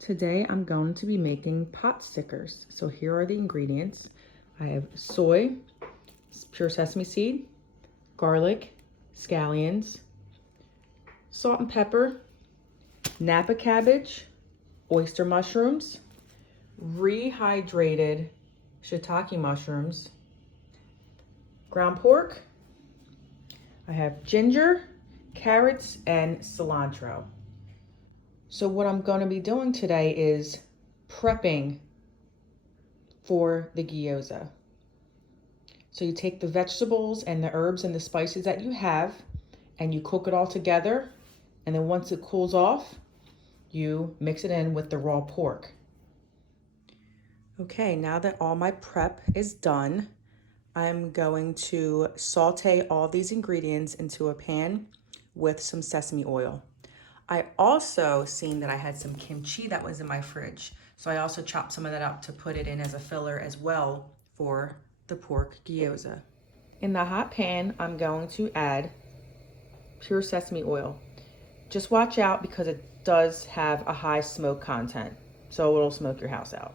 Today I'm going to be making pot stickers. So here are the ingredients. I have soy, pure sesame seed, garlic, scallions, salt and pepper, Napa cabbage, oyster mushrooms, rehydrated shiitake mushrooms, ground pork. I have ginger, carrots, and cilantro. So what I'm going to be doing today is prepping for the gyoza. So you take the vegetables and the herbs and the spices that you have and you cook it all together, and then once it cools off, you mix it in with the raw pork. Okay, now that all my prep is done, I'm going to saute all these ingredients into a pan with some sesame oil. I also seen that I had some kimchi that was in my fridge. So I also chopped some of that up to put it in as a filler as well for the pork gyoza. In the hot pan, I'm going to add pure sesame oil. Just watch out because it does have a high smoke content, so it'll smoke your house out.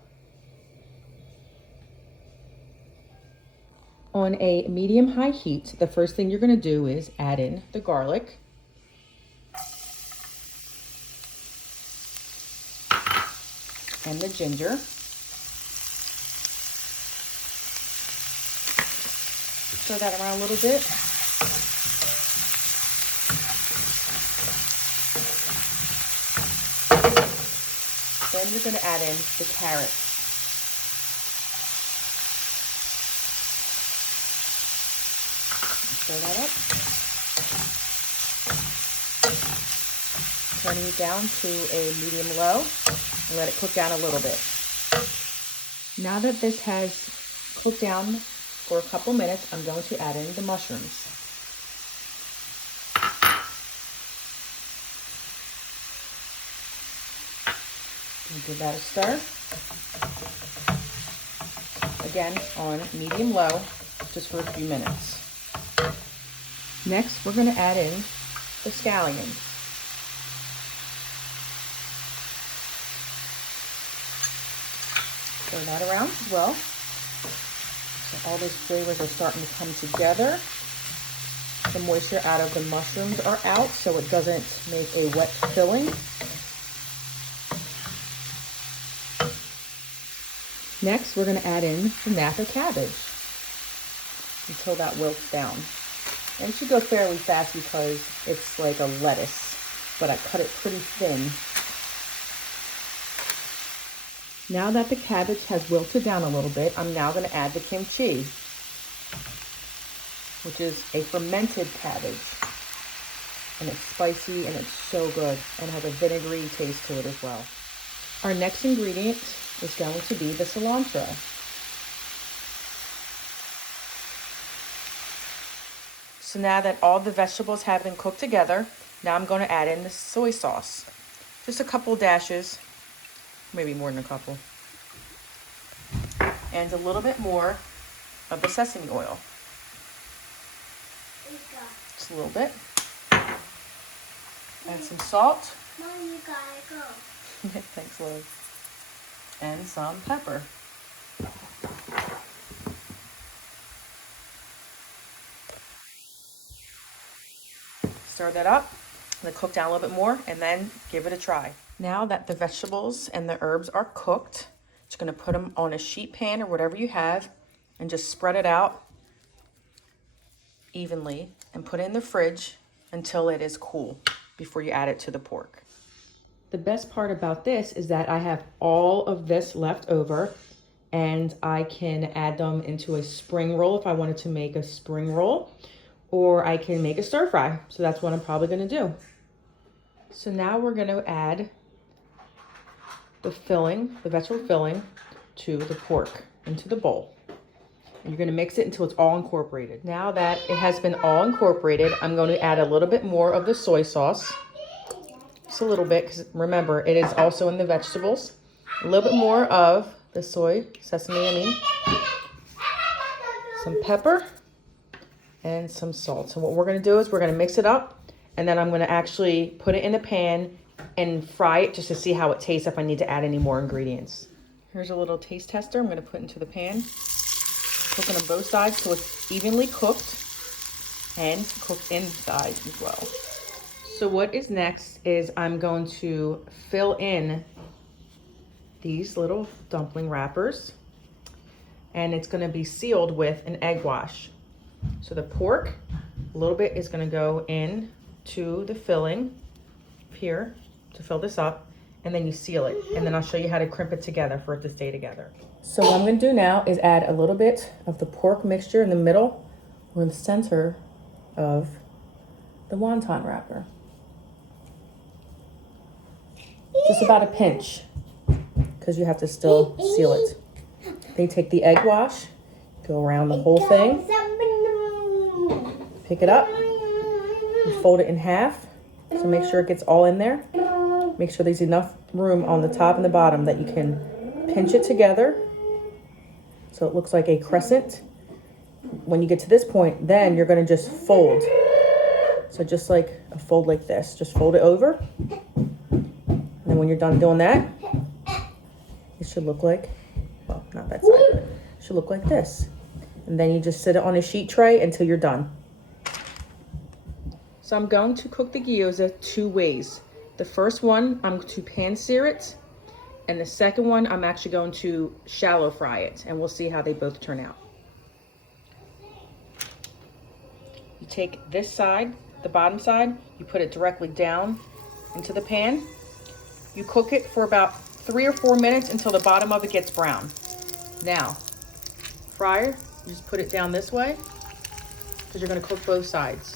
On a medium-high heat, the first thing you're gonna do is add in the garlic. And the ginger. Stir that around a little bit. Then you're going to add in the carrots. Stir that up. Turning it down to a medium-low. And let it cook down a little bit. Now that this has cooked down for a couple minutes, I'm going to add in the mushrooms. And give that a stir. Again, on medium-low, just for a few minutes. Next, we're going to add in the scallions. Stir that around as well. So all those flavors are starting to come together. The moisture out of the mushrooms are out, so it doesn't make a wet filling. Next, we're going to add in the Napa cabbage until that wilts down. And it should go fairly fast because it's like a lettuce, but I cut it pretty thin. Now that the cabbage has wilted down a little bit, I'm now going to add the kimchi, which is a fermented cabbage. And it's spicy and it's so good and has a vinegary taste to it as well. Our next ingredient is going to be the cilantro. So now that all the vegetables have been cooked together, now I'm going to add in the soy sauce. Just a couple dashes. Maybe more than a couple. And a little bit more of the sesame oil. Just a little bit. And some salt. Mom, you gotta go. Thanks, love. And some pepper. Stir that up. Let it cook down a little bit more and then give it a try. Now that the vegetables and the herbs are cooked, just going to put them on a sheet pan or whatever you have and just spread it out evenly and put it in the fridge until it is cool before you add it to the pork. The best part about this is that I have all of this left over and I can add them into a spring roll if I wanted to make a spring roll, or I can make a stir fry. So that's what I'm probably going to do. So now we're going to add the filling, the vegetable filling, to the pork into the bowl. And you're going to mix it until it's all incorporated. Now that it has been all incorporated, I'm going to add a little bit more of the soy sauce. Just a little bit, because remember, it is also in the vegetables. A little bit more of the sesame, some pepper, and some salt. So what we're going to do is we're going to mix it up, and then I'm going to actually put it in the pan and fry it just to see how it tastes if I need to add any more ingredients. Here's a little taste tester I'm going to put into the pan. Cooking on both sides so it's evenly cooked and cooked inside as well. So what is next is I'm going to fill in these little dumpling wrappers, and it's going to be sealed with an egg wash. So the pork, a little bit is going to go in to the filling here to fill this up, and then you seal it, and then I'll show you how to crimp it together for it to stay together. So what I'm going to do now is add a little bit of the pork mixture in the middle or in the center of the wonton wrapper. Just about a pinch, because you have to still seal it. Then you take the egg wash, go around the whole thing, pick it up, and fold it in half. So make sure it gets all in there. Make sure there's enough room on the top and the bottom that you can pinch it together so it looks like a crescent. When you get to this point, then you're going to just fold. So just like a fold like this, just fold it over. And then when you're done doing that, it should look like, well, not that side, but it should look like this. And then you just sit it on a sheet tray until you're done. So I'm going to cook the gyoza 2 ways. The first one, I'm going to pan sear it. And the second one, I'm actually going to shallow fry it. And we'll see how they both turn out. You take this side, the bottom side, you put it directly down into the pan. You cook it for about 3 or 4 minutes until the bottom of it gets brown. Now, fryer, you just put it down this way because you're going to cook both sides.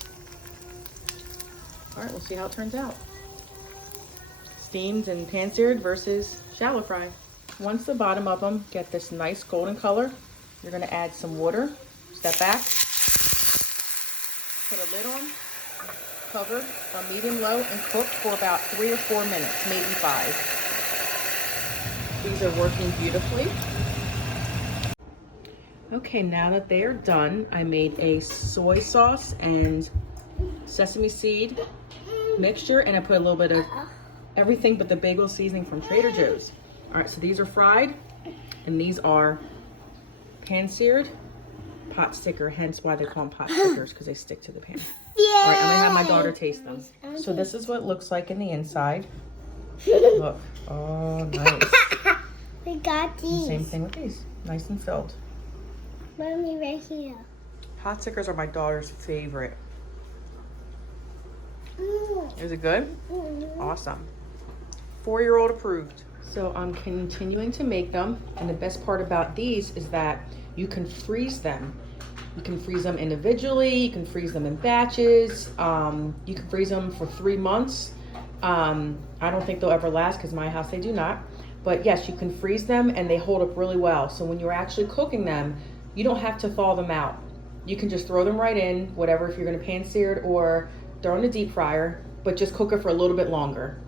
All right, we'll see how it turns out. Steamed and pan-seared versus shallow fry. Once the bottom of them get this nice golden color, you're going to add some water. Step back. Put a lid on, cover on medium-low, and cook for about 3 or 4 minutes, maybe 5. These are working beautifully. Okay, now that they are done, I made a soy sauce and sesame seed mixture, and I put a little bit of everything but the bagel seasoning from Trader Joe's. All right, so these are fried, and these are pan-seared, pot sticker, hence why they call them pot stickers, because they stick to the pan. All right, I'm gonna have my daughter taste them. So this is what it looks like in the inside. Look, oh, nice. We got these. Same thing with these, nice and filled. Mommy, right here. Pot stickers are my daughter's favorite. Is it good? Awesome. 4-year-old approved. So I'm continuing to make them, and the best part about these is that you can freeze them. You can freeze them individually, you can freeze them in batches, you can freeze them for 3 months. I don't think they'll ever last because my house they do not. But yes, you can freeze them and they hold up really well. So when you're actually cooking them, you don't have to thaw them out. You can just throw them right in, whatever, if you're gonna pan sear it or throw in a deep fryer, but just cook it for a little bit longer.